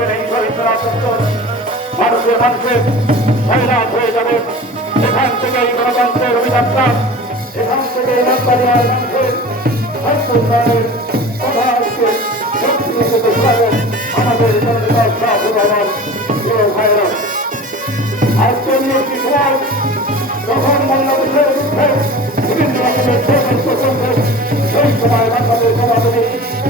আজকের এই শহীদরা সত্তর মানুষের মানুষের সৈরাত হয়ে যাবে এখান থেকে এই গণতন্ত্রের অভিযাত্রা এখান থেকে এই বাঙালিয়ার মানুষের সত্যের কথা হচ্ছে সেই সময় বাংলাদেশ সমাজে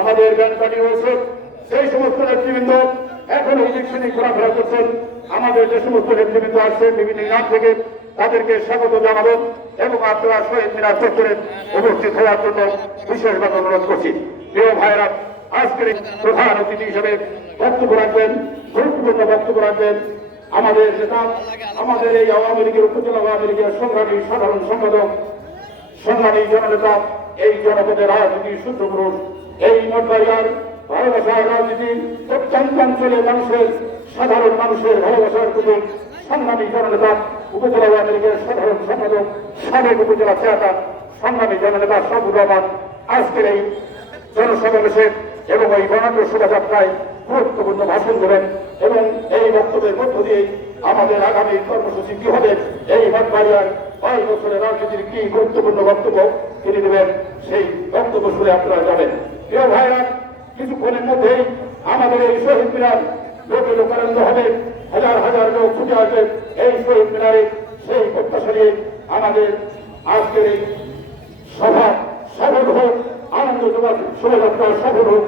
আমাদের ব্যাংক পার্টি রয়েছে সেই সমস্ত নেতৃবৃন্দ এখন ইলেকশনে ঘোরাফেরা করছেন। আমাদের যে সমস্ত নেতৃবৃন্দ আসছেন বিভিন্ন ইরান থেকে, তাদেরকে স্বাগত জানাব এবং আপনারা শহীদ মিনার চত্বরে উপস্থিত হওয়ার জন্য বিশেষভাবে অনুরোধ করছি। প্রিয় ভাইরা আজকের প্রধান অতিথি হিসেবে বক্তব্য রাখবেন, গুরুত্বপূর্ণ বক্তব্য রাখবেন আমাদের নেতা, আমাদের এই আওয়ামী লীগের উপজেলা আওয়ামী লীগের সংগ্রামী সাধারণ সম্পাদক, সংগ্রামী জননেতা, এই জনপদের রাজনীতির সূত্রপুরুষ এই নটবাড়িয়ার ভালোবাসার রাজনীতি প্রত্যন্ত অঞ্চলের মানুষের সাধারণ মানুষের ভালোবাসার প্রতি সংগ্রামী জননেতা, উপজেলা আওয়ামী লীগের সাধারণ সম্পাদক, সাবেক উপজেলা চেয়ারম্যান সংগ্রামী জননেতা সাবুর রহমান, আজকের এই জনসমাবেশে এবং এই গণতন্ত্র শোভাযাত্রায় গুরুত্বপূর্ণ ভাষণ দেবেন এবং এই বক্তব্যের মধ্য দিয়ে আমাদের আগামী কর্মসূচি কি হবে, এই বাগবাড়িয়ার পাঁচ বছরের রাজনীতির কি গুরুত্বপূর্ণ বক্তব্য তিনি দেবেন, সেই বক্তব্য শুনে আপনারা যাবেন। প্রিয় ভাইরা, কিছুক্ষণের মধ্যেই আমাদের এই শহীদ মিনার লোকে লোকারণ্য হবে। হাজার হাজার লোক ছুটে আসবে এই শহীদ মিনারে। সেই প্রত্যাশা নিয়ে আমাদের আজকের এই সভা সফল হোক। আনন্দ শোভাযাত্রা সফল হোক।